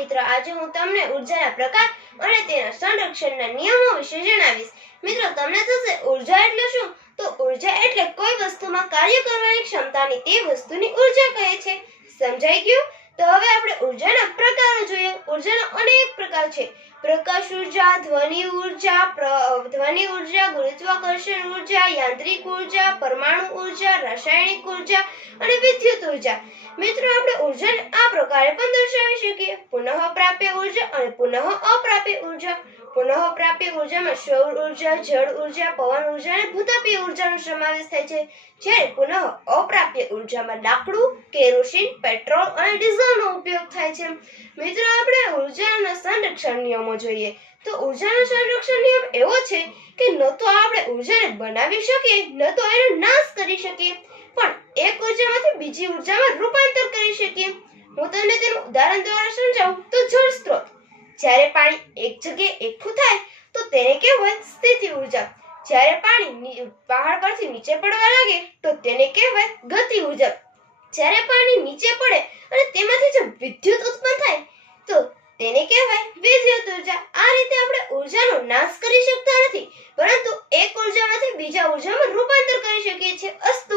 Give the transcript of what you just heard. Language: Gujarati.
મિત્રો, આજે હું તમને ઉર્જાના પ્રકાર અને તેના સંરક્ષણના નિયમો વિશે જણાવીશ. મિત્રો, તમને થશે ઊર્જા એટલે શું? તો ઊર્જા એટલે કોઈ વસ્તુમાં કાર્ય કરવાની ક્ષમતાની તે વસ્તુની ઊર્જા કહે છે. સમજાઈ ગયું? તો હવે આપણે ઉર્જાના પ્રકારો જોઈએ. ઉર્જાના અનેક પ્રકાર છે. પ્રકાશ ઊર્જા, ધ્વનિ ઊર્જા ધ્વનિ ઊર્જા, ગુરુત્વાકર્ષણ ઊર્જા, યાંત્રિક ઊર્જા, પરમાણુ ઊર્જા, રાસાયણિક ઊર્જા અને વિદ્યુત ઊર્જા. મિત્રો, આપણે ઉર્જાને આ પ્રકારે પુનઃ પ્રાપ્ય ઊર્જા અને પુનઃ અપ્રાપ્ય ઊર્જા. પુનઃ પ્રાપ્ય ઉર્જામાં સૌર ઊર્જા, જળ ઊર્જા, પવન ઊર્જા અને ભૂતાપીય ઉર્જાનો સમાવેશ થાય છે. જ્યારે પુનઃ અપ્રાપ્ય ઉર્જામાં લાકડું, કેરોસીન, પેટ્રોલ અને ડીઝલનો ઉપયોગ થાય છે. મિત્રો, આપણે ઉર્જાના સંરક્ષણ નિયમો જોઈએ. તો ઉર્જાનો સંરક્ષણ નિયમ એવો છે કે ન તો આપણે ઉર્જાને બનાવી શકીએ, ન તો એનો નાશ કરી શકીએ. પણ એક ઉર્જામાંથી બીજી ઉર્જામાં રૂપાંતર કરી શકીએ. હું તમને તેનું ઉદાહરણ દ્વારા સમજાવું તો જળ સ્ત્રોત. જ્યારે પાણી એક જગ્યાએ એકઠું થાય, તો તેને કહેવાય સ્થિતિ ઊર્જા. જ્યારે પાણી પહાડ પરથી નીચે પડવા લાગે, તો તેને કહેવાય ગતિ ઊર્જા. જ્યારે પાણી નીચે પડે અને તેમાંથી જો વિદ્યુત ઉત્પન્ન થાય, તો તેને કહેવાય વિદ્યુત ઊર્જા. આ રીતે આપણે ઉર્જાનો નાશ કરી શકતા નથી, પરંતુ એક ઉર્જામાંથી બીજા ઉર્જામાં રૂપાંતર કરી શકીએ છીએ. અસ્તુ